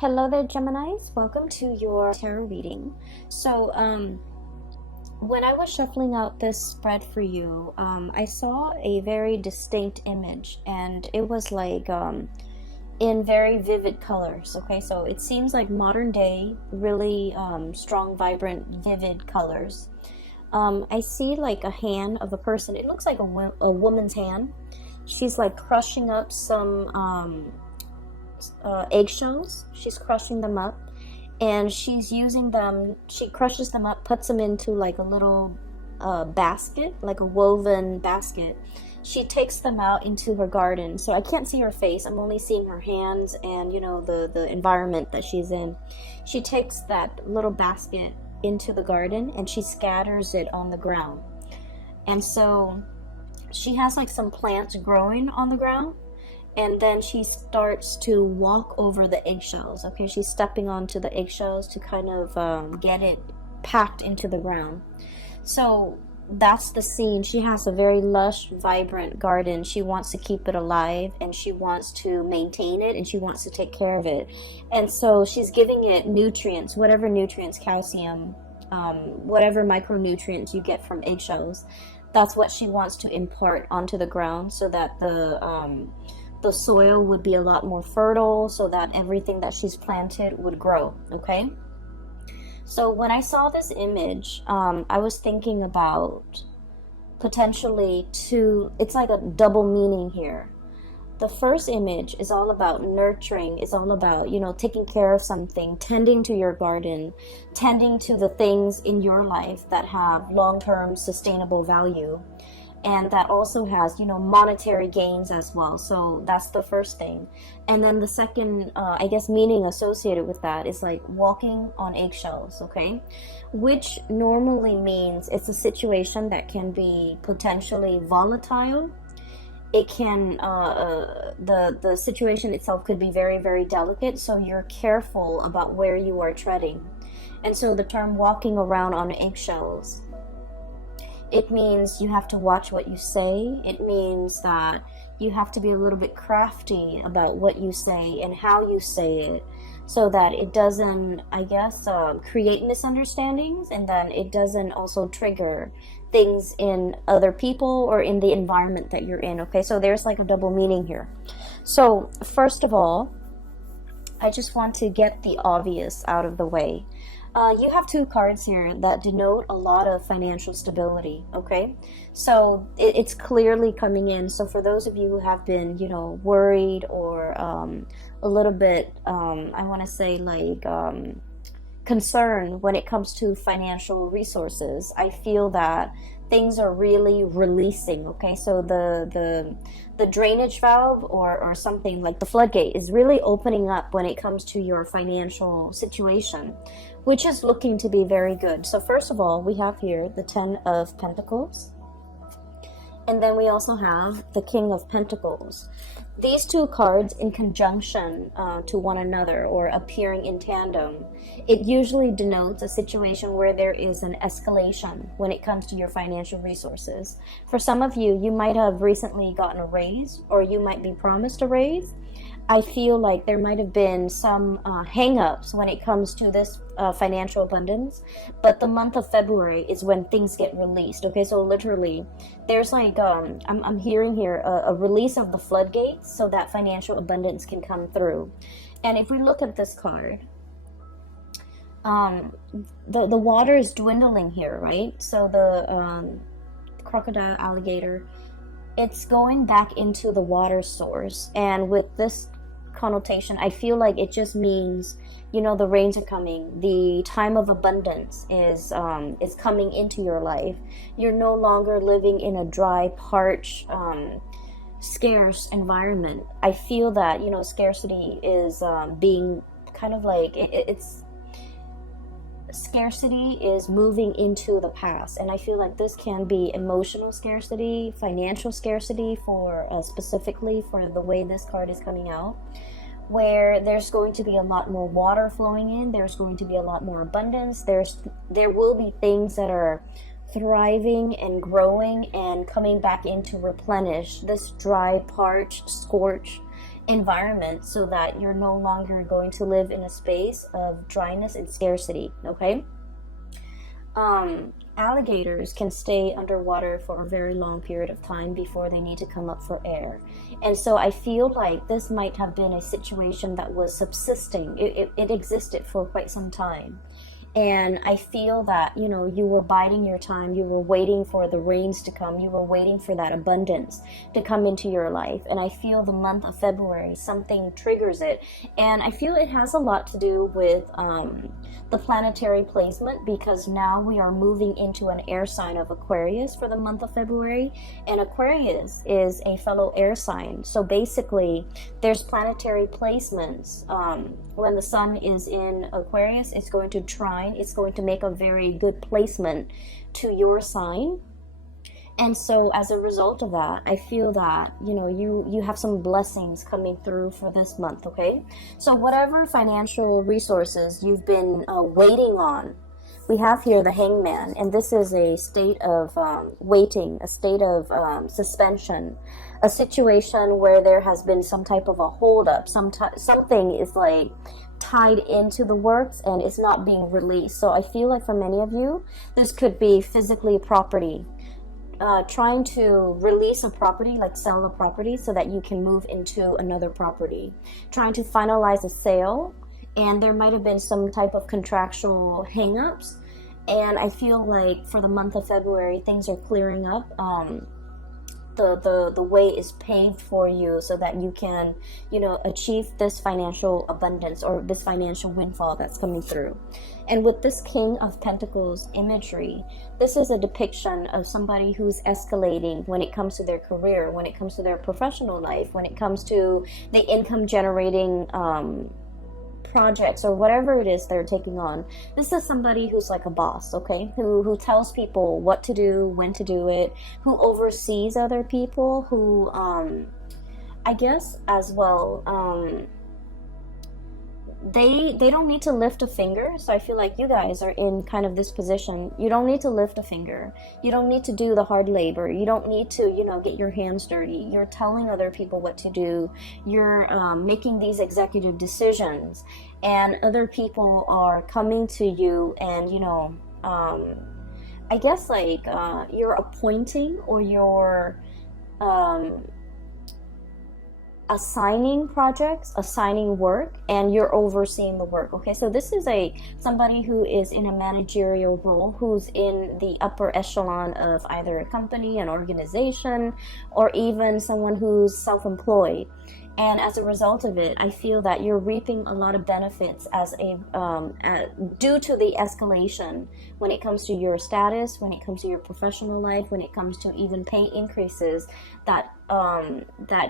Hello there, Geminis. Welcome to your tarot reading. So, when I was shuffling out this spread for you, I saw a very distinct image, and it was like in very vivid colors. Okay, so it seems like modern day, really strong, vibrant, vivid colors. I see like a hand of a person. It looks like a woman's hand. She's like crushing up some eggshells. She's crushing them up, and she's using them. She crushes them up, puts them into like a little basket, like a woven basket. She takes them out into her garden. So I can't see her face. I'm only seeing her hands and the environment that she's in. She takes that little basket into the garden and she scatters it on the ground. And so she has like some plants growing on the ground, and then she starts to walk over the eggshells. Okay, she's stepping onto the eggshells to kind of get it packed into the ground. So that's the scene. She has a very lush, vibrant garden. She wants to keep it alive, and she wants to maintain it, and she wants to take care of it. And so she's giving it nutrients, whatever nutrients, calcium, whatever micronutrients you get from eggshells. That's what she wants to impart onto the ground, so that the soil would be a lot more fertile, so that everything that she's planted would grow. Okay, so when I saw this image, I was thinking about potentially it's like a double meaning here. The first image is all about nurturing, is all about taking care of something, tending to your garden, tending to the things in your life that have long-term sustainable value, and that also has monetary gains as well. So that's the first thing. And then the second I guess meaning associated with that is like walking on eggshells. Okay, which normally means it's a situation that can be potentially volatile. It can the situation itself could be very, very delicate, so you're careful about where you are treading. And so the term walking around on eggshells, it means you have to watch what you say. It means that you have to be a little bit crafty about what you say and how you say it, so that it doesn't, I guess, create misunderstandings, and then it doesn't also trigger things in other people or in the environment that you're in. Okay, so there's like a double meaning here. So first of all, I just want to get the obvious out of the way. You have two cards here that denote a lot of financial stability. Okay, so it's clearly coming in. So for those of you who have been worried or a little bit I want to say like concerned when it comes to financial resources, I feel that things are really releasing. Okay, so the drainage valve or something like the floodgate is really opening up when it comes to your financial situation, which is looking to be very good. So first of all, we have here the 10 of Pentacles, and then we also have the King of Pentacles. These two cards in conjunction to one another, or appearing in tandem, it usually denotes a situation where there is an escalation when it comes to your financial resources. For some of you, you might have recently gotten a raise, or you might be promised a raise. I feel like there might have been some hang-ups when it comes to this financial abundance, but the month of February is when things get released. Okay, so literally there's like I'm hearing here a release of the floodgates, so that financial abundance can come through. And if we look at this card, the water is dwindling here, right? So the crocodile, alligator, it's going back into the water source. And with this connotation, I feel like it just means the rains are coming, the time of abundance is coming into your life. You're no longer living in a dry, parched, scarce environment. I feel that scarcity is being kind of like it's scarcity is moving into the past, and I feel like this can be emotional scarcity, financial scarcity, for specifically for the way this card is coming out, where there's going to be a lot more water flowing in, there's going to be a lot more abundance, there will be things that are thriving and growing and coming back in to replenish this dry, parched, scorched environment so that you're no longer going to live in a space of dryness and scarcity, okay? Alligators can stay underwater for a very long period of time before they need to come up for air. And so I feel like this might have been a situation that was subsisting. It existed for quite some time. And I feel that, you know, you were biding your time. You were waiting for the rains to come. You were waiting for that abundance to come into your life. And I feel the month of February, something triggers it. And I feel it has a lot to do with the planetary placement, because now we are moving into an air sign of Aquarius for the month of February. And Aquarius is a fellow air sign. So basically, there's planetary placements. When the sun is in Aquarius, it's going to trine. It's going to make a very good placement to your sign. And so as a result of that, I feel that, you know, you have some blessings coming through for this month, okay? So whatever financial resources you've been waiting on, we have here the Hangman, and this is a state of waiting, a state of suspension, a situation where there has been some type of a holdup, something is like tied into the works and it's not being released. So I feel like for many of you, this could be physically property. Trying to release a property, like sell a property so that you can move into another property. Trying to finalize a sale, and there might have been some type of contractual hang-ups. And I feel like for the month of February, things are clearing up. The way is paved for you so that you can, you know, achieve this financial abundance or this financial windfall that's coming through. And with this King of Pentacles imagery, this is a depiction of somebody who's escalating when it comes to their career, when it comes to their professional life, when it comes to the income generating projects or whatever it is they're taking on. This is somebody who's like a boss, okay? Who tells people what to do, when to do it, who oversees other people, who I guess as well they don't need to lift a finger. So I feel like you guys are in kind of this position. You don't need to lift a finger. You don't need to do the hard labor. You don't need to, you know, get your hands dirty. You're telling other people what to do. You're making these executive decisions, and other people are coming to you and, you know, I guess like you're appointing or you're assigning projects, assigning work, and you're overseeing the work. Okay, so this is somebody who is in a managerial role, who's in the upper echelon of either a company, an organization, or even someone who's self-employed. And as a result of it, I feel that you're reaping a lot of benefits as due to the escalation when it comes to your status, when it comes to your professional life, when it comes to even pay increases that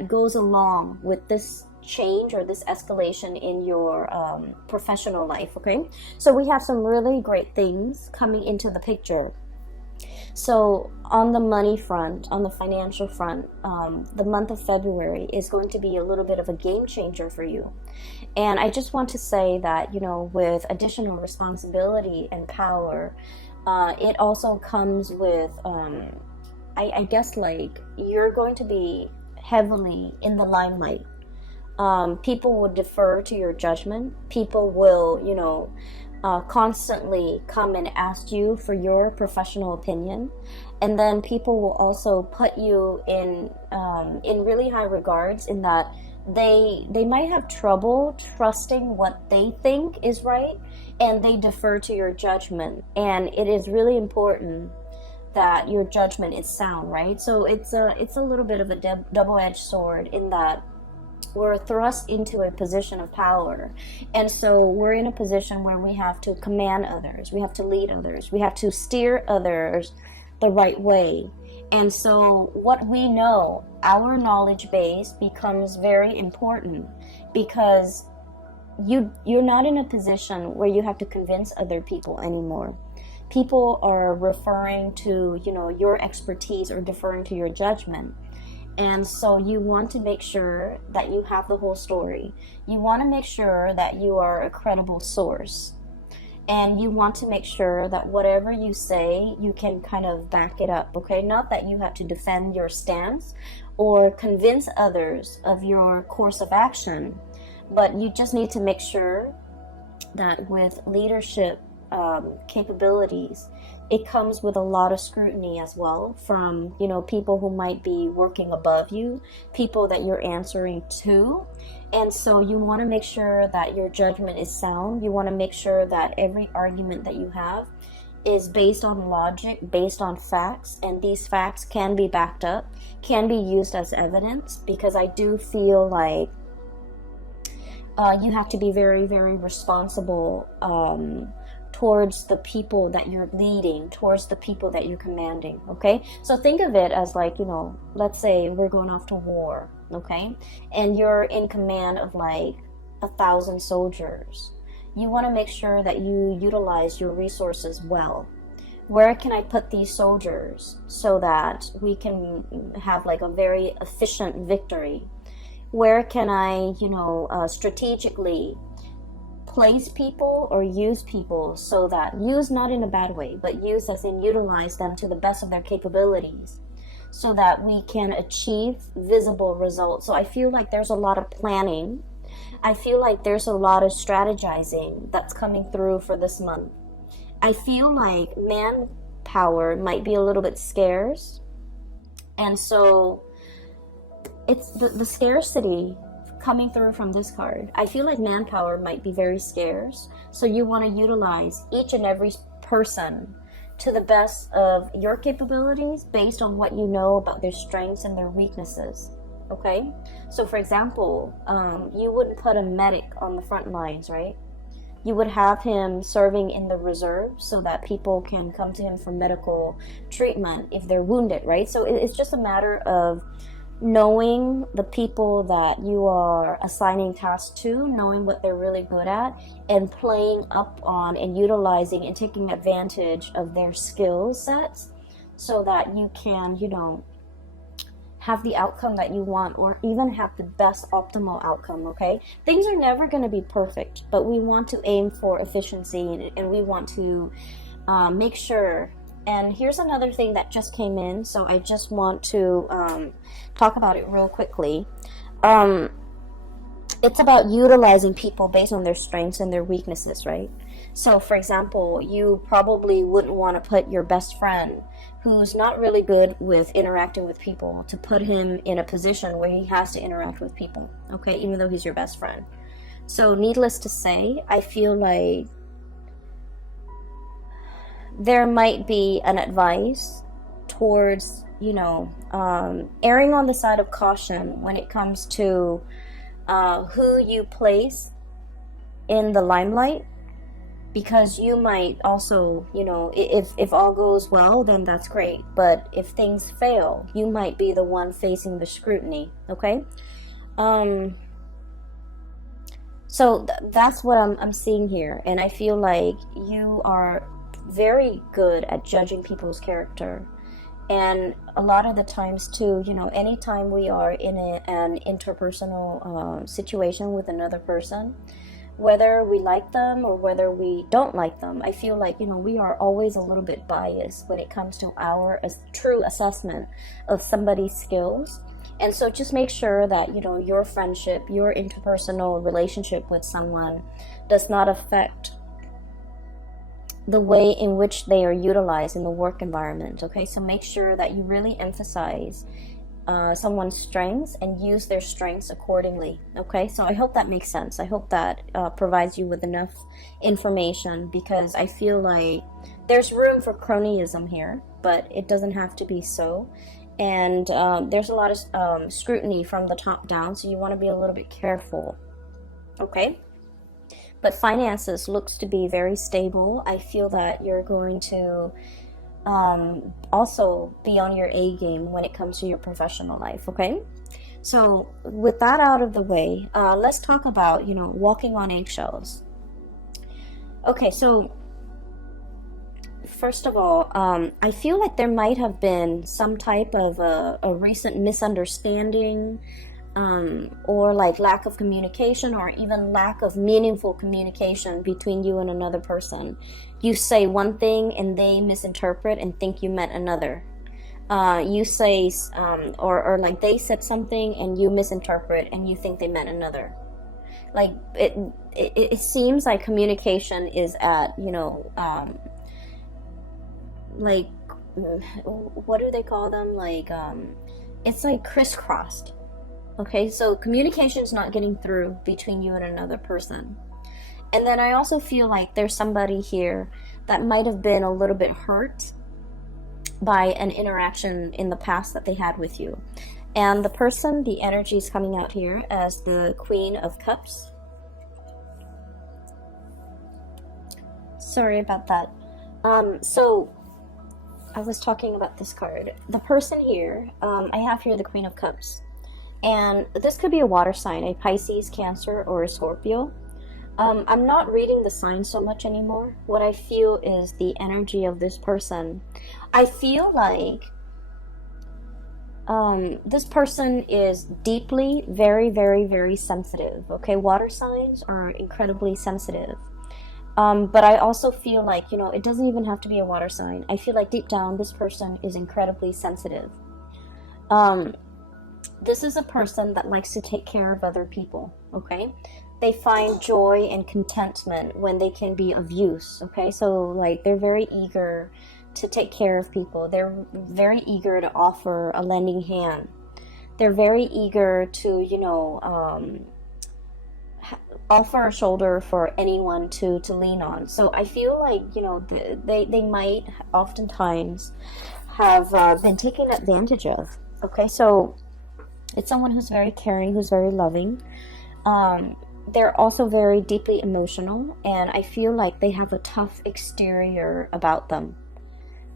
goes along with this change or this escalation in your professional life. Okay, so we have some really great things coming into the picture. So on the money front, on the financial front, the month of February is going to be a little bit of a game changer for you. And I just want to say that, you know, with additional responsibility and power, it also comes with, I guess, like, you're going to be heavily in the limelight. People will defer to your judgment. People will, you know, constantly come and ask you for your professional opinion, and then people will also put you in really high regards, in that they might have trouble trusting what they think is right, and they defer to your judgment. And it is really important that your judgment is sound, right? So it's a little bit of a double-edged sword, in that we're thrust into a position of power, and so we're in a position where we have to command others, we have to lead others, we have to steer others the right way. And so what we know, our knowledge base, becomes very important, because you're not in a position where you have to convince other people anymore. People are referring to, you know, your expertise or deferring to your judgment. And so you want to make sure that you have the whole story. You want to make sure that you are a credible source. And you want to make sure that whatever you say, you can kind of back it up, okay? Not that you have to defend your stance or convince others of your course of action, but you just need to make sure that with leadership capabilities, it comes with a lot of scrutiny as well from, you know, people who might be working above you, people that you're answering to. And so you want to make sure that your judgment is sound. You want to make sure that every argument that you have is based on logic, based on facts, and these facts can be backed up, can be used as evidence, because I do feel like you have to be very, very responsible towards the people that you're leading, towards the people that you're commanding, okay? So think of it as like, you know, let's say we're going off to war, okay? And you're in command of like 1,000 soldiers. You want to make sure that you utilize your resources well. Where can I put these soldiers so that we can have like a very efficient victory? Where can I, you know, strategically place people or use people so that, use not in a bad way, but use as in utilize them to the best of their capabilities so that we can achieve visible results. So I feel like there's a lot of planning. I feel like there's a lot of strategizing that's coming through for this month. I feel like manpower might be a little bit scarce, and so it's the scarcity coming through from this card. I feel like manpower might be very scarce, so you want to utilize each and every person to the best of your capabilities based on what you know about their strengths and their weaknesses, okay? So for example, you wouldn't put a medic on the front lines, right? You would have him serving in the reserve so that people can come to him for medical treatment if they're wounded, right? So it's just a matter of knowing the people that you are assigning tasks to, knowing what they're really good at, and playing up on and utilizing and taking advantage of their skill sets so that you can, you know, have the outcome that you want, or even have the best optimal outcome, okay? Things are never going to be perfect, but we want to aim for efficiency, and we want to make sure. And here's another thing that just came in, so I just want to talk about it real quickly. It's about utilizing people based on their strengths and their weaknesses, right? So, for example, you probably wouldn't want to put your best friend who's not really good with interacting with people to put him in a position where he has to interact with people, okay, even though he's your best friend. So, needless to say, I feel like there might be an advice towards, you know, erring on the side of caution when it comes to who you place in the limelight, because you might also, you know, if all goes well, then that's great, but if things fail, you might be the one facing the scrutiny, okay? So that's what I'm seeing here, and I feel like you are very good at judging people's character. And a lot of the times too, you know, anytime we are in an interpersonal situation with another person, whether we like them or whether we don't like them, I feel like, you know, we are always a little bit biased when it comes to our true assessment of somebody's skills. And so just make sure that, you know, your friendship, your interpersonal relationship with someone does not affect the way in which they are utilized in the work environment, okay? So make sure that you really emphasize someone's strengths and use their strengths accordingly, okay? So I hope that makes sense. I hope that provides you with enough information, because I feel like there's room for cronyism here, but it doesn't have to be so. And there's a lot of scrutiny from the top down, so you want to be a little bit careful, okay? But finances looks to be very stable. I feel that you're going to also be on your A game when it comes to your professional life, okay? So with that out of the way, let's talk about, you know, walking on eggshells. Okay, so first of all, I feel like there might have been some type of a recent misunderstanding, or like lack of communication, or even lack of meaningful communication between you and another person. You say one thing and they misinterpret and think you meant another. You say, or like they said something and you misinterpret and you think they meant another. Like it seems like communication is at, like, what do they call them? Like, it's like crisscrossed. Okay, so communication is not getting through between you and another person. And then I also feel like there's somebody here that might have been a little bit hurt by an interaction in the past that they had with you. And the person, the energy is coming out here as the Queen of Cups. Sorry about that. So I was talking about this card. The person here, I have here the Queen of Cups. And this could be a water sign, a Pisces, Cancer, or a Scorpio. I'm not reading the signs so much anymore. What I feel is the energy of this person. I feel like this person is deeply, very, very, very sensitive. Okay, water signs are incredibly sensitive. But I also feel like, it doesn't even have to be a water sign. I feel like deep down, this person is incredibly sensitive. This is a person that likes to take care of other people, okay? They find joy and contentment when they can be of use, okay? So, like, they're very eager to take care of people. They're very eager to offer a lending hand. They're very eager to, offer a shoulder for anyone to lean on. So I feel like, they might oftentimes have been taken advantage of, okay? So it's someone who's very caring, who's very loving. They're also very deeply emotional, and I feel like they have a tough exterior about them.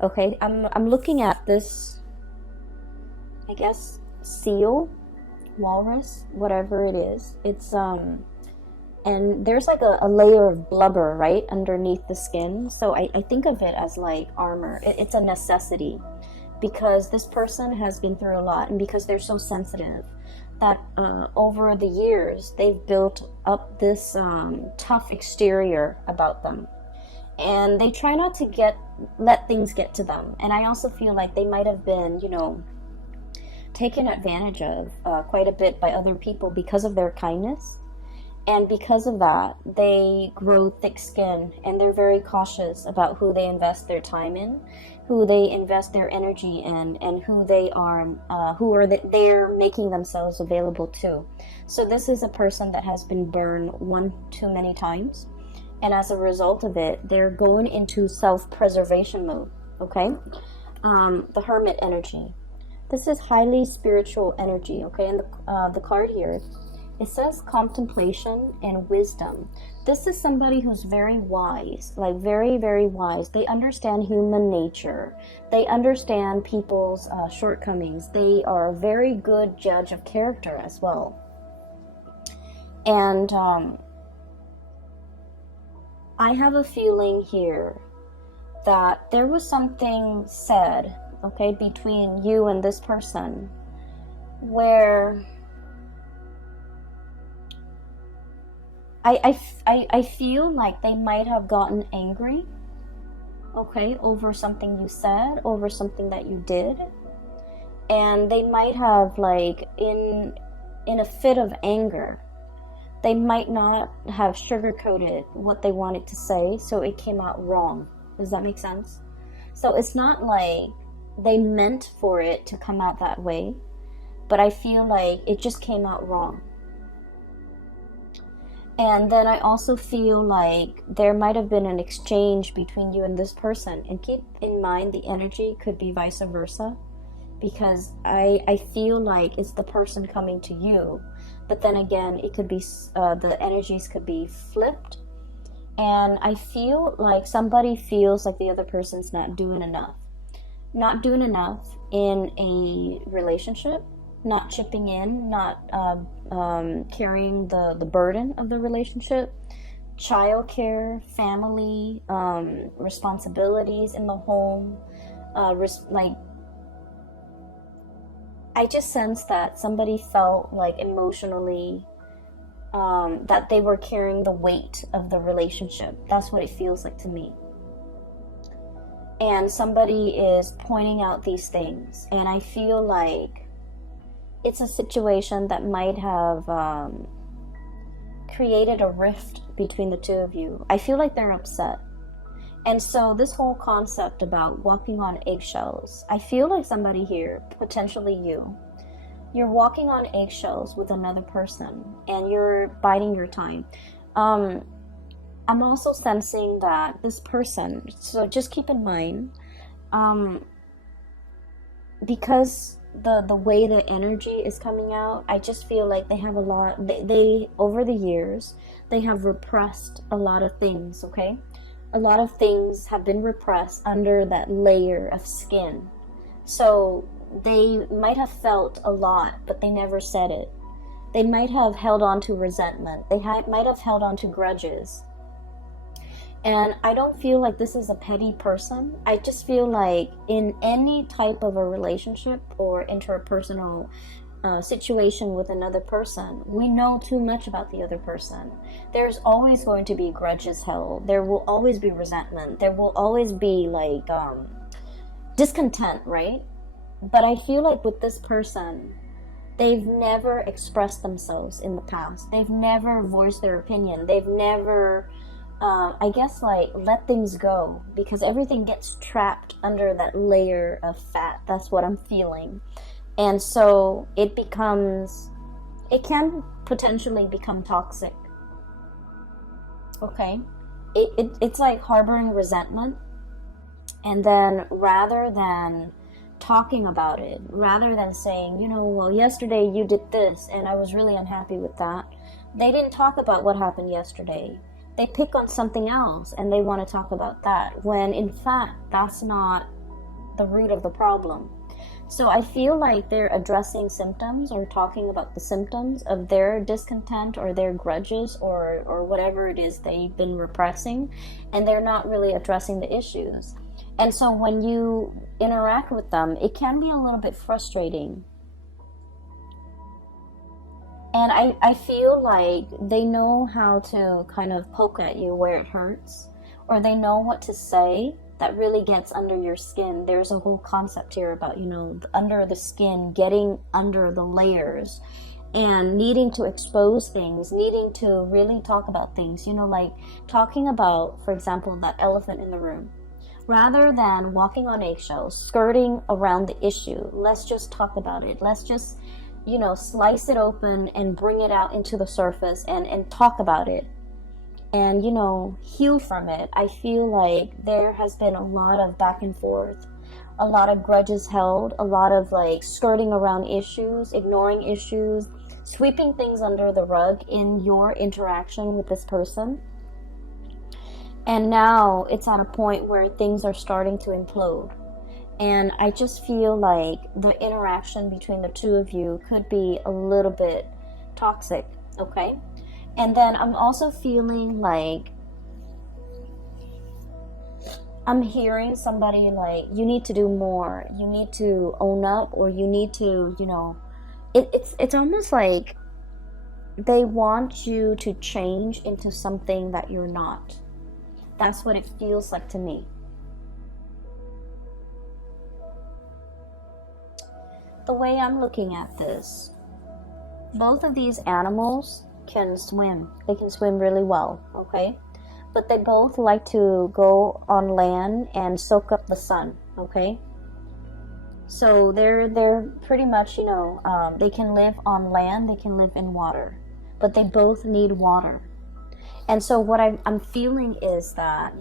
Okay, I'm looking at this, I guess, seal, walrus, whatever it is. It's and there's like a layer of blubber right underneath the skin. So I think of it as like armor. It's a necessity, because this person has been through a lot, and because they're so sensitive, that over the years they've built up this tough exterior about them, and they try not to let things get to them. And I also feel like they might have been, taken advantage of quite a bit by other people because of their kindness. And because of that, they grow thick skin, and they're very cautious about who they invest their time in, who they invest their energy in, and who they're making themselves available to. So this is a person that has been burned one too many times, and as a result of it, they're going into self-preservation mode. Okay, the Hermit energy. This is highly spiritual energy. Okay, and the card here, it says contemplation and wisdom. This is somebody who's very wise, like very, very wise. They understand human nature. They understand people's shortcomings. They are a very good judge of character as well. And I have a feeling here that there was something said, okay, between you and this person, where I feel like they might have gotten angry, okay, over something you said, over something that you did. And they might have, like, in a fit of anger, they might not have sugarcoated what they wanted to say, so it came out wrong. Does that make sense? So it's not like they meant for it to come out that way, but I feel like it just came out wrong. And then I also feel like there might have been an exchange between you and this person. And keep in mind, the energy could be vice versa, because I feel like it's the person coming to you. But then again, it could be, the energies could be flipped. And I feel like somebody feels like the other person's not doing enough. Not doing enough in a relationship. Not chipping in, not carrying the burden of the relationship, childcare, family, responsibilities in the home, like I just sense that somebody felt like emotionally that they were carrying the weight of the relationship. That's what it feels like to me. And somebody is pointing out these things, and I feel like it's a situation that might have created a rift between the two of you. I feel like they're upset. And so this whole concept about walking on eggshells, I feel like somebody here, potentially you're walking on eggshells with another person and you're biding your time. I'm also sensing that this person, so just keep in mind, because the way the energy is coming out, I just feel like they have a lot, they over the years, they have repressed a lot of things, okay? A lot of things have been repressed under that layer of skin. So they might have felt a lot, but they never said it. They might have held on to resentment. They might have held on to grudges. And I don't feel like this is a petty person. I just feel like in any type of a relationship or interpersonal situation with another person, we know too much about the other person. There's always going to be grudges held. There will always be resentment. There will always be like discontent, right? But I feel like with this person, they've never expressed themselves in the past. They've never voiced their opinion. They've never I guess like let things go, because everything gets trapped under that layer of fat. That's what I'm feeling. And so it can potentially become toxic. Okay? It's like harboring resentment, and then rather than talking about it, rather than saying, well, yesterday you did this and I was really unhappy with that, they didn't talk about what happened yesterday. They pick on something else and they want to talk about that, when in fact that's not the root of the problem. So I feel like they're addressing symptoms or talking about the symptoms of their discontent or their grudges or whatever it is they've been repressing, and they're not really addressing the issues. And so when you interact with them, it can be a little bit frustrating. And I feel like they know how to kind of poke at you where it hurts, or they know what to say that really gets under your skin. There's a whole concept here about, under the skin, getting under the layers and needing to expose things, needing to really talk about things, like talking about, for example, that elephant in the room. Rather than walking on eggshells, skirting around the issue, let's just talk about it. Let's just slice it open and bring it out into the surface and talk about it and, heal from it. I feel like there has been a lot of back and forth, a lot of grudges held, a lot of like skirting around issues, ignoring issues, sweeping things under the rug in your interaction with this person. And now it's at a point where things are starting to implode. And I just feel like the interaction between the two of you could be a little bit toxic, okay? And then I'm also feeling like I'm hearing somebody like, you need to do more, you need to own up, or you need to, it's almost like they want you to change into something that you're not. That's what it feels like to me. The way I'm looking at this, both of these animals can swim. They can swim really well, okay? But they both like to go on land and soak up the sun, okay? So they're pretty much, they can live on land, they can live in water, but they both need water. And so what I'm feeling is that,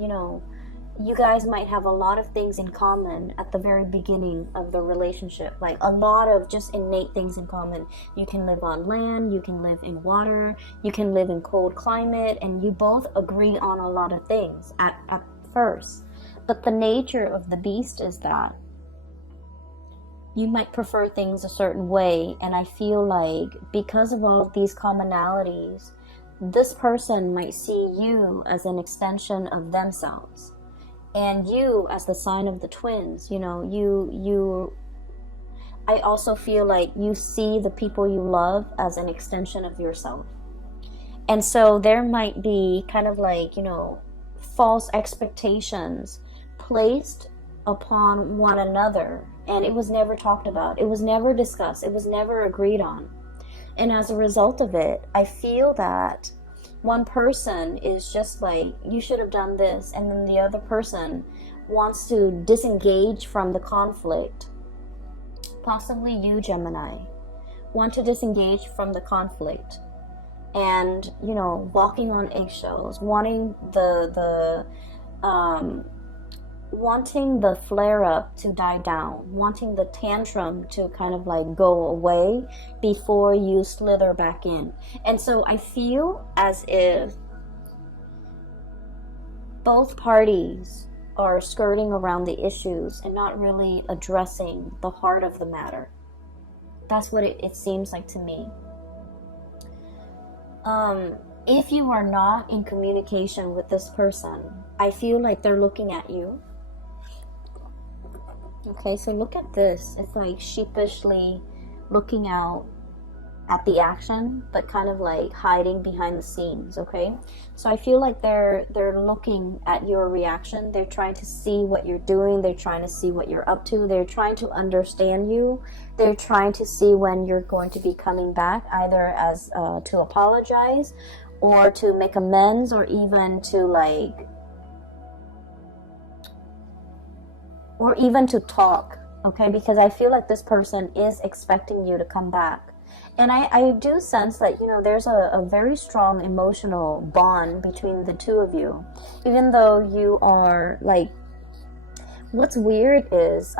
you guys might have a lot of things in common at the very beginning of the relationship, like a lot of just innate things in common. You can live on land, you can live in water, you can live in cold climate, and you both agree on a lot of things at first. But the nature of the beast is that you might prefer things a certain way, and I feel like because of all of these commonalities, this person might see you as an extension of themselves. And you as the sign of the twins, I I also feel like you see the people you love as an extension of yourself. And so there might be kind of like, you know, false expectations placed upon one another, and it was never talked about. It was never discussed. It was never agreed on. And as a result of it, I feel that one person is just like, you should have done this, and then the other person wants to disengage from the conflict. Possibly you, Gemini, want to disengage from the conflict, and, you know, walking on eggshells, wanting wanting the flare up to die down, wanting the tantrum to kind of like go away before you slither back in. And so I feel as if both parties are skirting around the issues and not really addressing the heart of the matter. That's what it seems like to me. If you are not in communication with this person, I feel like they're looking at you. Okay, so look at this. It's like sheepishly looking out at the action, but kind of like hiding behind the scenes. Okay, so I feel like they're looking at your reaction. They're trying to see what you're doing. They're trying to see what you're up to. They're trying to understand you. They're trying to see when you're going to be coming back, either as to apologize, or to make amends, or even to like, or even to talk. Okay, because I feel like this person is expecting you to come back. And I do sense that, you know, there's a very strong emotional bond between the two of you. Even though you are like, what's weird is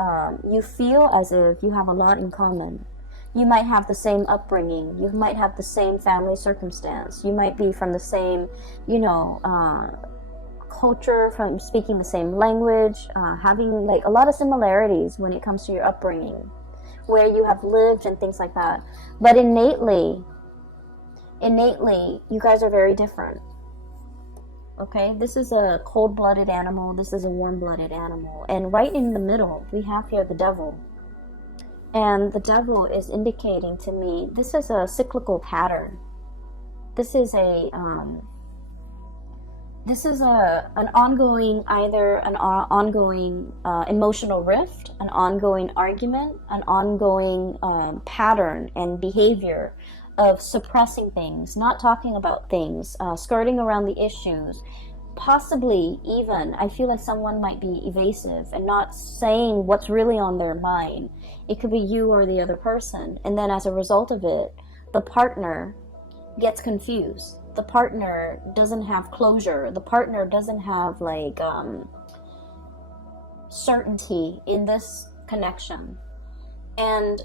you feel as if you have a lot in common. You might have the same upbringing. You might have the same family circumstance. You might be from the same, you know, culture, from speaking the same language, having like a lot of similarities when it comes to your upbringing, where you have lived and things like that. But innately, you guys are very different. Okay, this is a cold-blooded animal. This is a warm-blooded animal. And right in the middle, we have here the devil. And the devil is indicating to me, this is a cyclical pattern. This is an ongoing, either an ongoing emotional rift, an ongoing argument, an ongoing pattern and behavior of suppressing things, not talking about things, skirting around the issues. Possibly even, I feel like someone might be evasive and not saying what's really on their mind. It could be you or the other person. And then as a result of it, the partner gets confused. The partner doesn't have closure. The partner doesn't have like certainty in this connection. And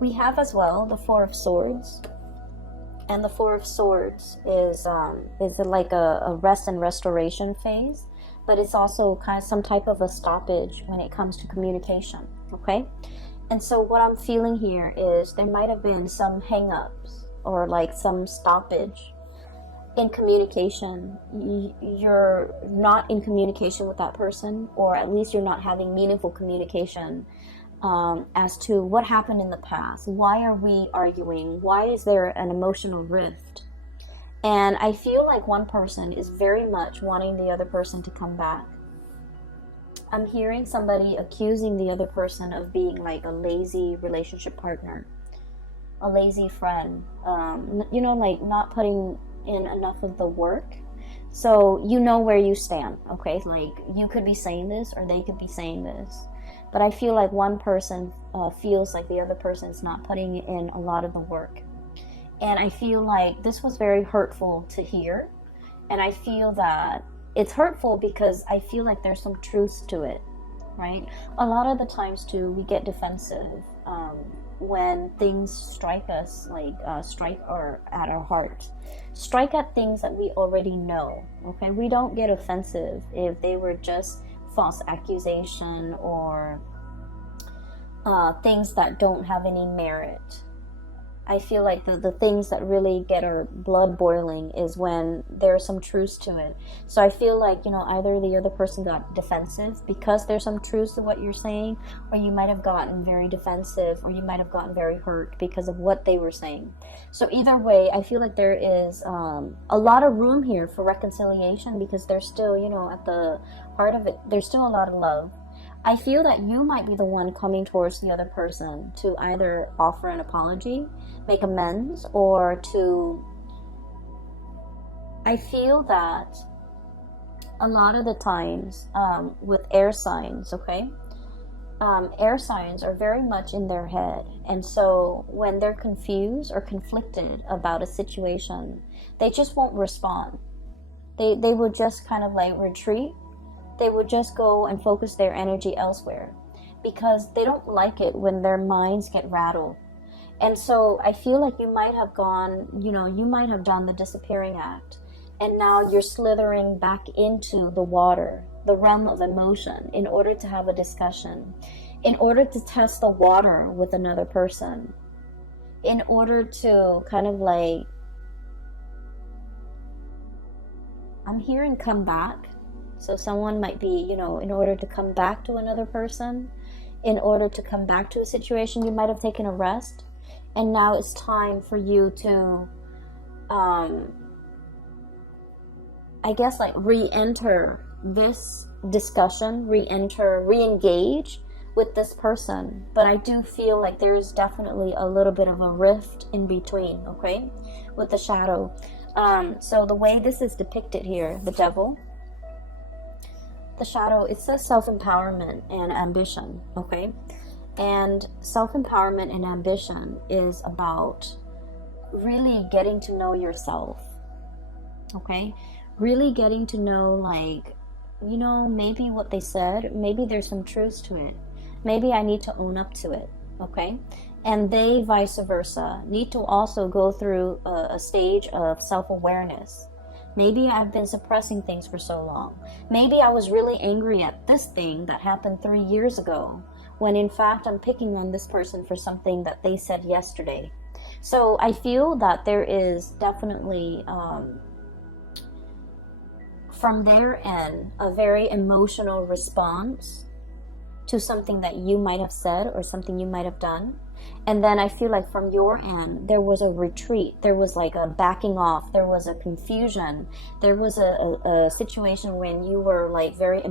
we have as well the Four of Swords. And the Four of Swords is like a rest and restoration phase, but it's also kind of some type of a stoppage when it comes to communication. Okay, and so what I'm feeling here is there might have been some hang-ups or like some stoppage in communication. You're not in communication with that person, or at least you're not having meaningful communication as to what happened in the past. Why are we arguing? Why is there an emotional rift? And I feel like one person is very much wanting the other person to come back. I'm hearing somebody accusing the other person of being like a lazy relationship partner, a lazy friend, you know, like not putting in enough of the work. So you know where you stand, okay? Like you could be saying this or they could be saying this. But I feel like one person feels like the other person is not putting in a lot of the work. And I feel like this was very hurtful to hear. And I feel that it's hurtful because I feel like there's some truth to it, right? A lot of the times too, we get defensive when things strike us, like strike at our heart. Strike at things that we already know, okay? We don't get offensive if they were just false accusation or things that don't have any merit. I feel like the things that really get our blood boiling is when there's some truth to it. So I feel like, you know, either the other person got defensive because there's some truth to what you're saying, or you might have gotten very defensive, or you might have gotten very hurt because of what they were saying. So either way, I feel like there is a lot of room here for reconciliation, because there's still, you know, at the heart of it, there's still a lot of love. I feel that you might be the one coming towards the other person to either offer an apology, make amends, or to... I feel that a lot of the times with air signs, okay? Air signs are very much in their head. And so when they're confused or conflicted about a situation, they just won't respond. They will just kind of like retreat. They would just go and focus their energy elsewhere, because they don't like it when their minds get rattled. And so I feel like you might have gone, you know, you might have done the disappearing act, and now you're slithering back into the water, the realm of emotion, in order to have a discussion, in order to test the water with another person, in order to kind of like, I'm hearing come back. So someone might be, you know, in order to come back to another person, in order to come back to a situation, you might have taken a rest. And now it's time for you to, I guess, like re-enter this discussion, re-engage with this person. But I do feel like there's definitely a little bit of a rift in between, okay, with the shadow. So the way this is depicted here, the devil, the shadow, it says self-empowerment and ambition, okay? And self-empowerment and ambition is about really getting to know yourself, okay? Really getting to know, like, you know, maybe what they said, maybe there's some truth to it. Maybe I need to own up to it, okay? And they, vice versa, need to also go through a stage of self-awareness. Maybe I've been suppressing things for so long. Maybe I was really angry at this thing that happened 3 years ago, when in fact I'm picking on this person for something that they said yesterday. So I feel that there is definitely, from their end, a very emotional response to something that you might have said or something you might have done. And then I feel like from your end, there was a retreat. There was like a backing off. There was a confusion. There was a situation when you were like very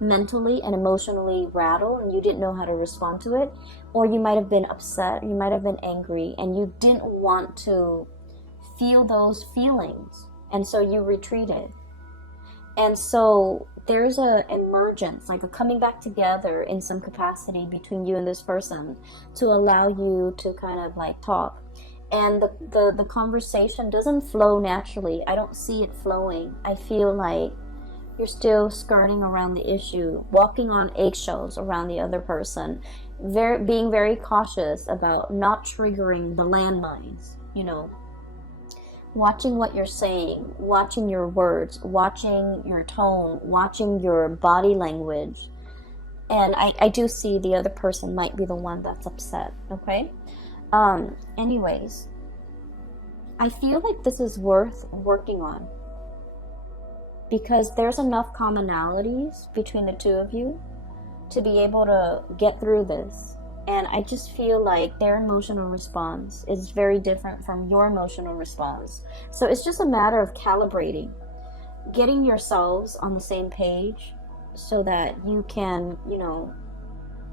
mentally and emotionally rattled, and you didn't know how to respond to it. Or you might have been upset. You might have been angry, and you didn't want to feel those feelings. And so you retreated. And so there's a emergence, like a coming back together in some capacity between you and this person to allow you to kind of like talk. And the conversation doesn't flow naturally. I don't see it flowing. I feel like you're still skirting around the issue, walking on eggshells around the other person, being very cautious about not triggering the landmines, you know. Watching what you're saying, watching your words, watching your tone, watching your body language. And I do see the other person might be the one that's upset, okay? Anyways, I feel like this is worth working on, because there's enough commonalities between the two of you to be able to get through this. And I just feel like their emotional response is very different from your emotional response. So it's just a matter of calibrating, getting yourselves on the same page so that you can, you know,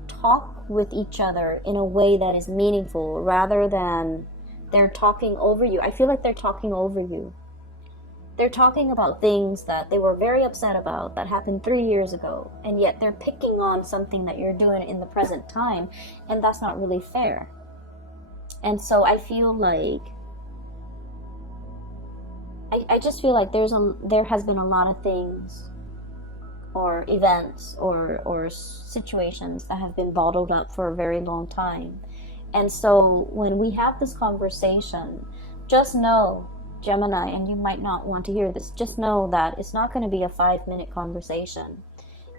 talk with each other in a way that is meaningful rather than they're talking over you. I feel like they're talking over you. They're talking about things that they were very upset about that happened 3 years ago, and yet they're picking on something that you're doing in the present time, and that's not really fair. And so I feel like I just feel like there has been a lot of things or events or situations that have been bottled up for a very long time. And so when we have this conversation, just know, Gemini, and you might not want to hear this, just know that it's not going to be a 5-minute conversation.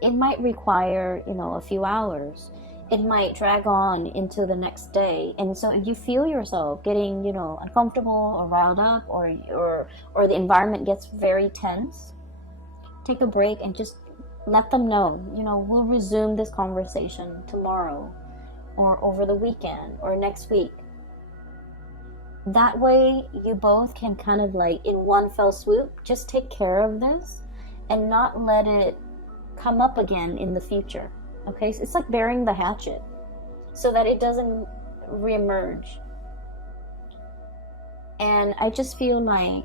It might require, you know, a few hours. it might drag on into the next day. And so if you feel yourself getting, you know, uncomfortable or riled up, or the environment gets very tense, take a break and just let them know, you know, we'll resume this conversation tomorrow or over the weekend or next week. That way you both can kind of like in one fell swoop just take care of this and not let it come up again in the future. Okay, so it's like burying the hatchet so that it doesn't reemerge. And I just feel like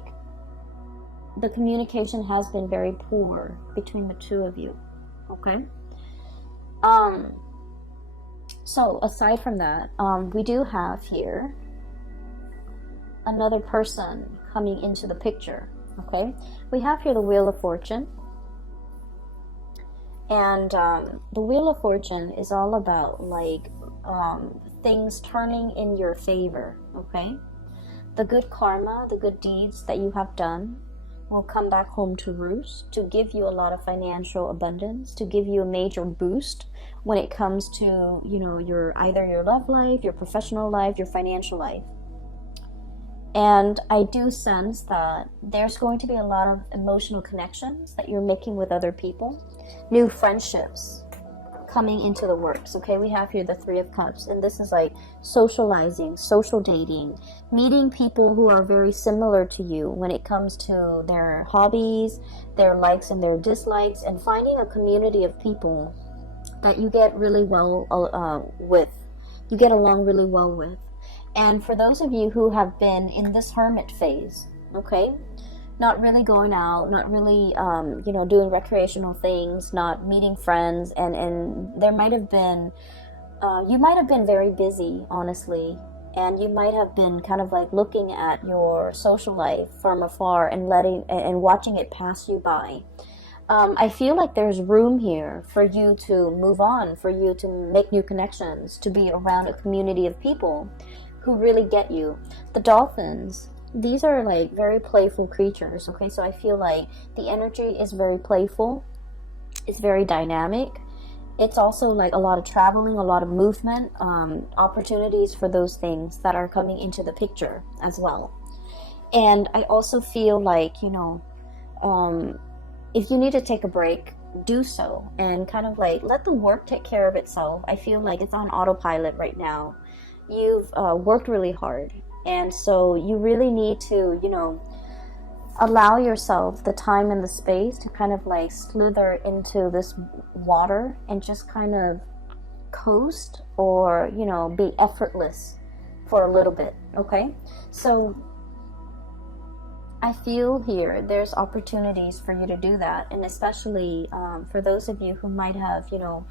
the communication has been very poor between the two of you. Okay. So aside from that, we do have here another person coming into the picture. Okay, we have here the Wheel of Fortune. And the Wheel of Fortune is all about like things turning in your favor, okay? The good karma, the good deeds that you have done will come back home to roost to give you a lot of financial abundance, to give you a major boost when it comes to, you know, either your love life, your professional life, your financial life. And I do sense that there's going to be a lot of emotional connections that you're making with other people. New friendships coming into the works. Okay, we have here the Three of Cups, and this is like socializing, social dating, meeting people who are very similar to you when it comes to their hobbies, their likes and their dislikes, and finding a community of people that you get really well with, you get along really well with. And for those of you who have been in this hermit phase, okay, not really going out, not really, you know, doing recreational things, not meeting friends, and there might have been, you might have been very busy, honestly, and you might have been kind of like looking at your social life from afar and watching it pass you by. I feel like there's room here for you to move on, for you to make new connections, to be around a community of people who really get you. The dolphins, these are like very playful creatures, okay? So I feel like the energy is very playful. It's very dynamic. It's also like a lot of traveling, a lot of movement, opportunities for those things that are coming into the picture as well. And I also feel like, you know, if you need to take a break, do so and kind of like let the work take care of itself. I feel like it's on autopilot right now. You've worked really hard. And so you really need to, you know, allow yourself the time and the space to kind of like slither into this water and just kind of coast or, you know, be effortless for a little bit, okay? So I feel here there's opportunities for you to do that, and especially for those of you who might have, you know,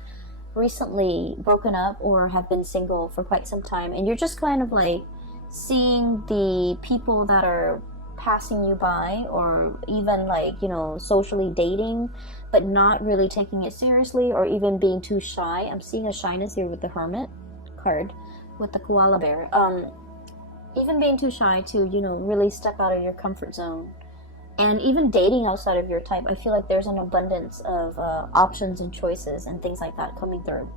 recently broken up or have been single for quite some time, and you're just kind of like seeing the people that are passing you by, or even like, you know, socially dating but not really taking it seriously, or even being too shy. I'm seeing a shyness here with the Hermit card with the koala bear. Even being too shy to, you know, really step out of your comfort zone, and even dating outside of your type. I feel like there's an abundance of options and choices and things like that coming through.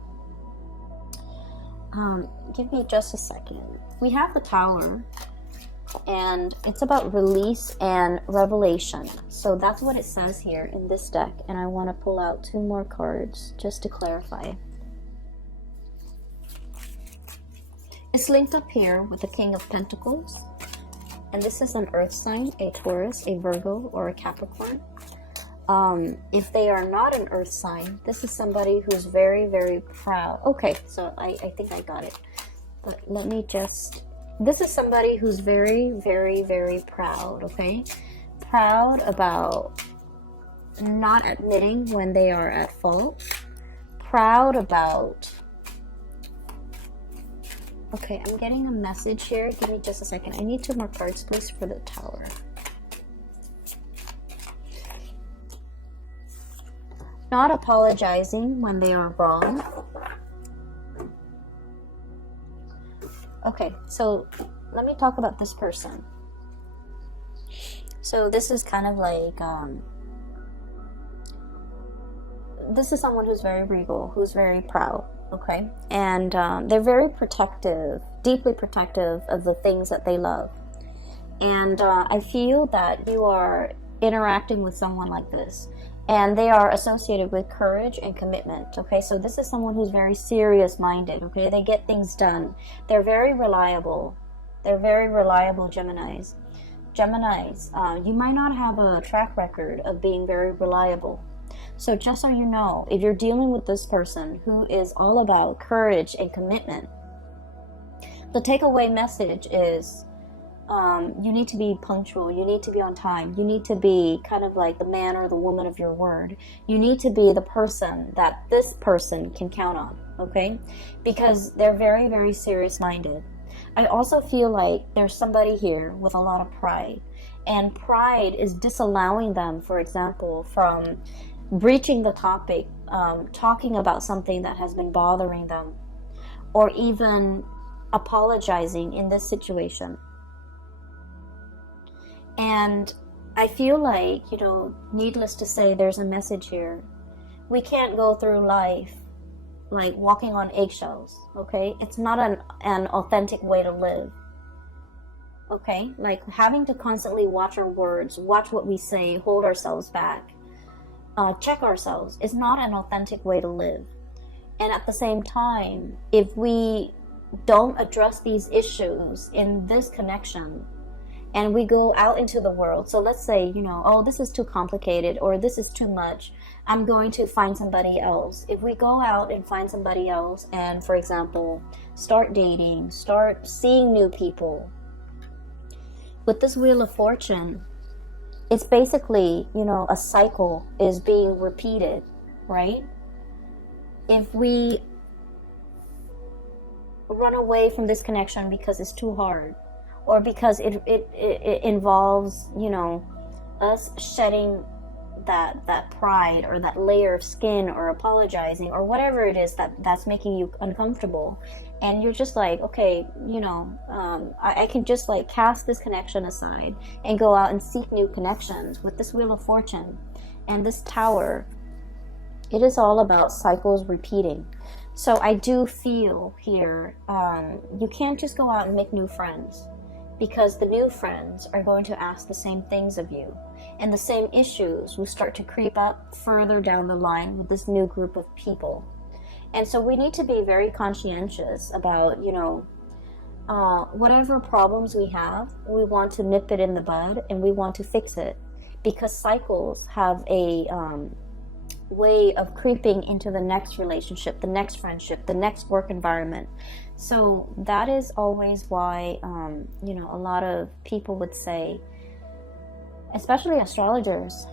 Give me just a second. We have the Tower, and it's about release and revelation. So that's what it says here in this deck, and I want to pull out 2 more cards just to clarify. It's linked up here with the King of Pentacles, and this is an earth sign, a Taurus, a Virgo, or a Capricorn. If they are not an earth sign, this is somebody who's very, very proud. Okay, so I think I got it. But let me just... This is somebody who's very, very, very proud, okay? Proud about not admitting when they are at fault. Proud about... Okay, I'm getting a message here. Give me just a second. I need 2 more cards, please, for the Tower. Not apologizing when they are wrong. Okay, so let me talk about this person. So this is kind of like, this is someone who's very regal, who's very proud, okay? And they're very protective, deeply protective of the things that they love. And I feel that you are interacting with someone like this, and they are associated with courage and commitment, okay? So this is someone who's very serious minded, okay? They get things done. They're very reliable. They're very reliable Geminis. You might not have a track record of being very reliable. So just so you know, if you're dealing with this person who is all about courage and commitment, the takeaway message is you need to be punctual. You need to be on time. You need to be kind of like the man or the woman of your word. You need to be the person that this person can count on, okay? Because they're very, very serious minded. I also feel like there's somebody here with a lot of pride, and pride is disallowing them, for example, from breaching the topic, talking about something that has been bothering them, or even apologizing in this situation. And I feel like, needless to say, there's a message here. We can't go through life like walking on eggshells, okay? It's not an authentic way to live, okay? Like having to constantly watch our words, watch what we say, hold ourselves back, check ourselves is not an authentic way to live. And at the same time, if we don't address these issues in this connection, and we go out into the world, so let's say, oh, this is too complicated, or this is too much, I'm going to find somebody else. If we go out and find somebody else and, for example, start dating, start seeing new people, with this Wheel of Fortune, it's basically, a cycle is being repeated, right? If we run away from this connection because it's too hard, or because it involves, us shedding that pride or that layer of skin, or apologizing, or whatever it is that's making you uncomfortable, and you're just like, okay, I can just like cast this connection aside and go out and seek new connections. With this Wheel of Fortune and this Tower, it is all about cycles repeating. So I do feel here, you can't just go out and make new friends, because the new friends are going to ask the same things of you, and the same issues will start to creep up further down the line with this new group of people. And so we need to be very conscientious about, whatever problems we have, we want to nip it in the bud, and we want to fix it, because cycles have a way of creeping into the next relationship, the next friendship, the next work environment. So that is always why, a lot of people would say, especially astrologers,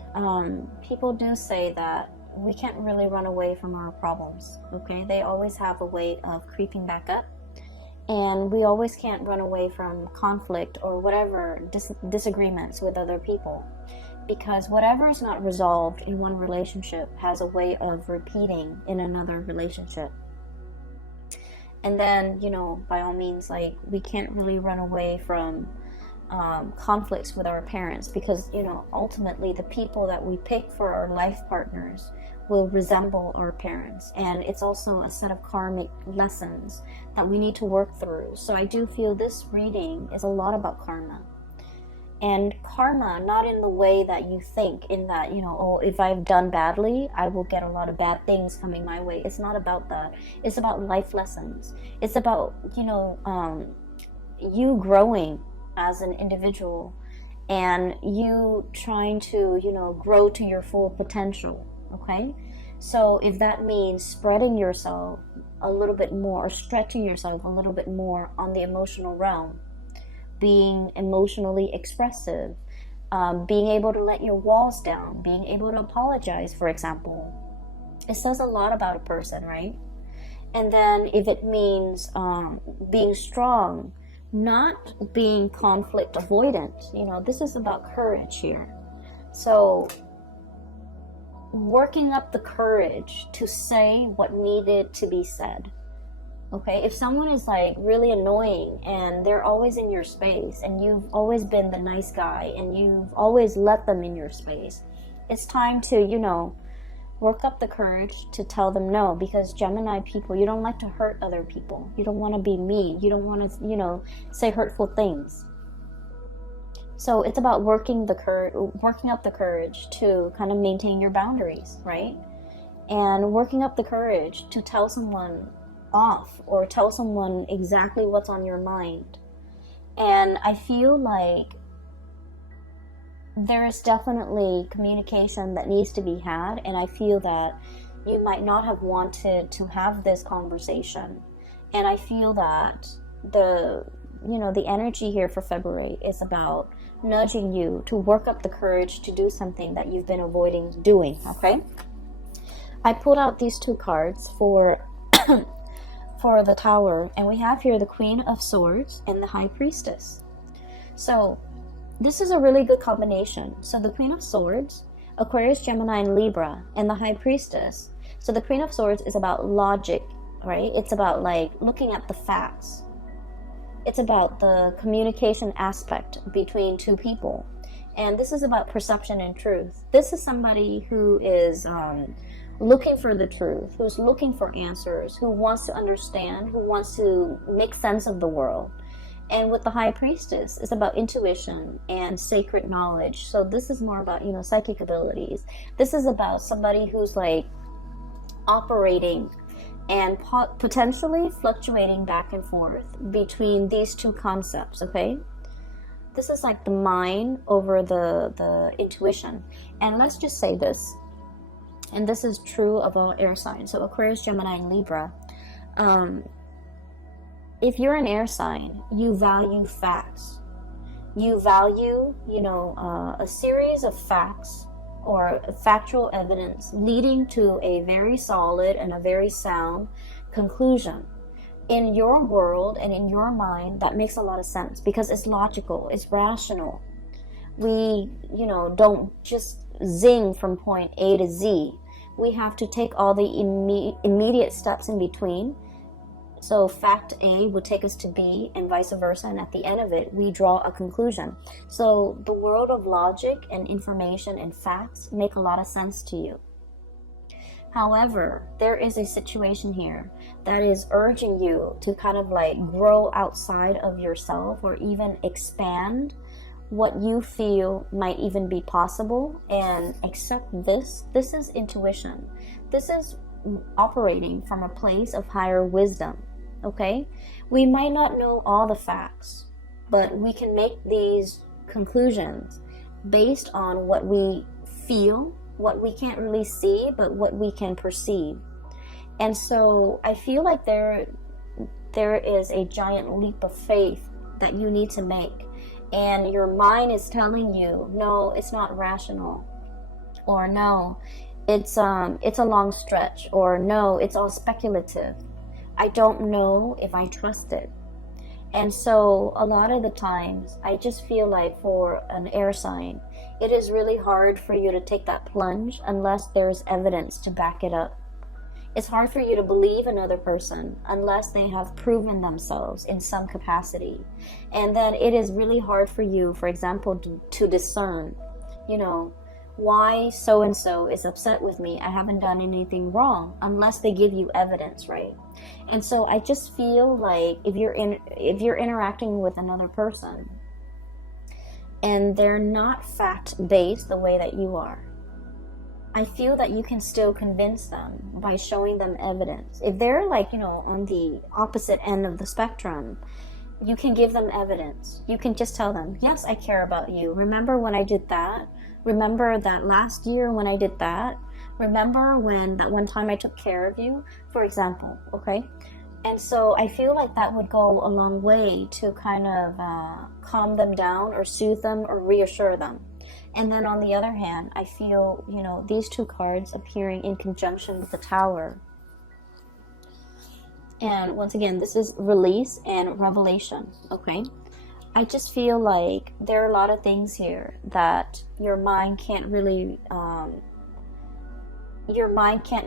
people do say that we can't really run away from our problems, okay? They always have a way of creeping back up, and we always can't run away from conflict or whatever disagreements with other people, because whatever is not resolved in one relationship has a way of repeating in another relationship. And then, by all means, like, we can't really run away from conflicts with our parents, because, ultimately the people that we pick for our life partners will resemble our parents. And it's also a set of karmic lessons that we need to work through. So I do feel this reading is a lot about karma. And karma, not in the way that you think, in that, if I've done badly, I will get a lot of bad things coming my way. It's not about that. It's about life lessons. It's about, you growing as an individual, and you trying to, grow to your full potential, okay? So if that means spreading yourself a little bit more, or stretching yourself a little bit more on the emotional realm, being emotionally expressive, being able to let your walls down, being able to apologize, for example, it says a lot about a person, right? And then if it means being strong, not being conflict avoidant, this is about courage here. So working up the courage to say what needed to be said. Okay, if someone is like really annoying and they're always in your space, and you've always been the nice guy and you've always let them in your space, it's time to, Work up the courage to tell them no, because Gemini people, you don't like to hurt other people. You don't want to be mean. You don't want to, you know, say hurtful things. So it's about working up the courage to kind of maintain your boundaries, right? And working up the courage to tell someone off or tell someone exactly what's on your mind. And I feel like there is definitely communication that needs to be had, and I feel that you might not have wanted to have this conversation. And I feel that the energy here for February is about nudging you to work up the courage to do something that you've been avoiding doing, okay? I pulled out these two cards for for the Tower, and we have here the Queen of Swords and the High Priestess. So this is a really good combination. So the Queen of Swords, Aquarius, Gemini, and Libra, and the High Priestess. So the Queen of Swords is about logic, right? It's about like looking at the facts. It's about the communication aspect between two people. And this is about perception and truth. This is somebody who is looking for the truth, who's looking for answers, who wants to understand, who wants to make sense of the world. And with the High Priestess, it's about intuition and sacred knowledge. So this is more about, psychic abilities. This is about somebody who's like operating and potentially fluctuating back and forth between these two concepts, okay? This is like the mind over the intuition. And let's just say this, and this is true of all air signs, so Aquarius, Gemini, and Libra. If you're an air sign, you value facts. You value, a series of facts or factual evidence leading to a very solid and a very sound conclusion. In your world and in your mind, that makes a lot of sense because it's logical, it's rational. We, don't just zing from point A to Z. We have to take all the immediate steps in between. So fact A would take us to B and vice versa, and at the end of it, we draw a conclusion. So the world of logic and information and facts make a lot of sense to you. However, there is a situation here that is urging you to kind of like grow outside of yourself or even expand what you feel might even be possible and accept this. This is intuition. This is operating from a place of higher wisdom. Okay, we might not know all the facts, but we can make these conclusions based on what we feel, what we can't really see, but what we can perceive. And so I feel like there is a giant leap of faith that you need to make, and your mind is telling you, no, it's not rational, or no, it's a long stretch, or no, it's all speculative. I don't know if I trust it. And so a lot of the times I just feel like for an air sign, it is really hard for you to take that plunge unless there's evidence to back it up. It's hard for you to believe another person unless they have proven themselves in some capacity. And then it is really hard for you, for example, to discern, why so-and-so is upset with me. I haven't done anything wrong unless they give you evidence, right? And so I just feel like if you're interacting with another person and they're not fact-based the way that you are, I feel that you can still convince them by showing them evidence. If they're like, on the opposite end of the spectrum, you can give them evidence. You can just tell them, yes, I care about you. Remember when I did that? Remember that last year when I did that? Remember when that one time I took care of you, for example, okay? And so I feel like that would go a long way to kind of calm them down or soothe them or reassure them. And then on the other hand, I feel, these two cards appearing in conjunction with the Tower. And once again, this is release and revelation, okay? I just feel like there are a lot of things here that your mind can't really,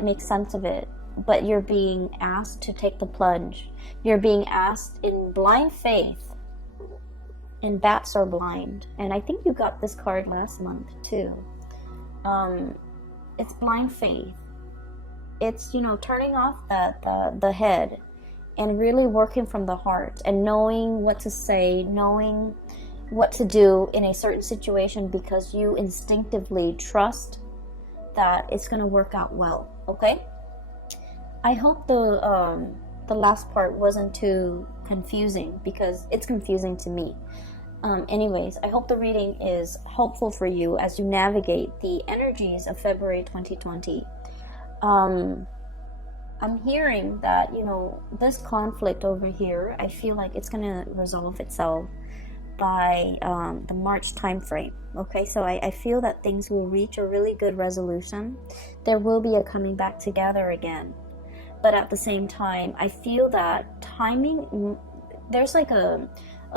make sense of it, but you're being asked to take the plunge. You're being asked in blind faith, and bats are blind. And I think you got this card last month too. It's blind faith. it's, you know, turning off the head and really working from the heart and knowing what to say, knowing what to do in a certain situation because you instinctively trust that it's going to work out well. Okay, I hope the last part wasn't too confusing, because it's confusing to me. Anyways, I hope the reading is helpful for you as you navigate the energies of February 2020. I'm hearing that, you know, this conflict over here, I feel like it's going to resolve itself by the March time frame. Okay, so I feel that things will reach a really good resolution. There will be a coming back together again. But at the same time, I feel that timing, there's like a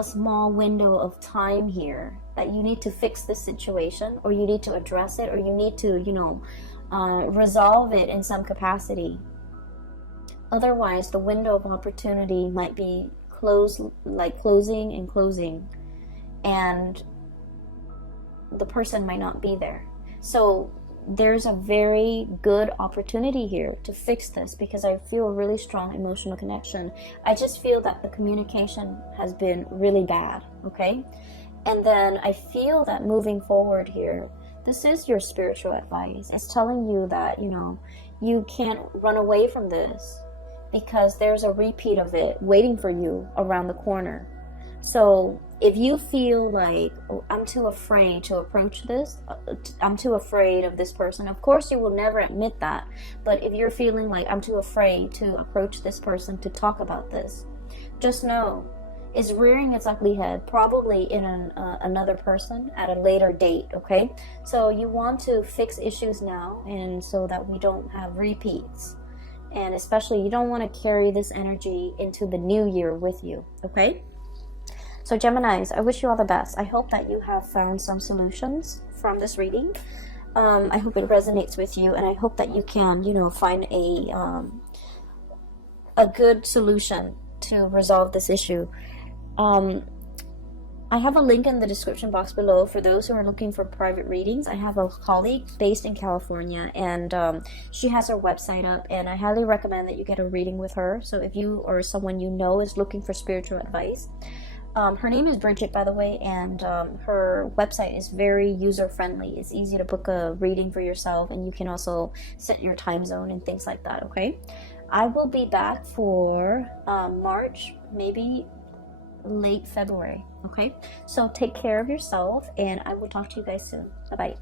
small window of time here that you need to fix this situation, or you need to address it, or you need to, you know, resolve it in some capacity. Otherwise, the window of opportunity might be closing and closing, and the person might not be there. So there's a very good opportunity here to fix this, because I feel a really strong emotional connection. I just feel that the communication has been really bad, okay? And then I feel that moving forward here, this is your spiritual advice. It's telling you that, you know, you can't run away from this, because there's a repeat of it waiting for you around the corner. So if you feel like, oh, I'm too afraid to approach this, I'm too afraid of this person, of course you will never admit that. But if you're feeling like, I'm too afraid to approach this person, to talk about this, just know it's rearing its ugly head, probably in another person at a later date, okay? So you want to fix issues now, and so that we don't have repeats. And especially, you don't want to carry this energy into the new year with you, okay? So Geminis, I wish you all the best. I hope that you have found some solutions from this reading. I hope it resonates with you, and I hope that you can, you know, find a good solution to resolve this issue. I have a link in the description box below for those who are looking for private readings. I have a colleague based in California, and she has her website up, and I highly recommend that you get a reading with her. So if you or someone you know is looking for spiritual advice, her name is Bridget, by the way, and her website is very user-friendly. It's easy to book a reading for yourself, and you can also set your time zone and things like that, okay? I will be back for March, maybe late February, okay? So take care of yourself, and I will talk to you guys soon. Bye-bye.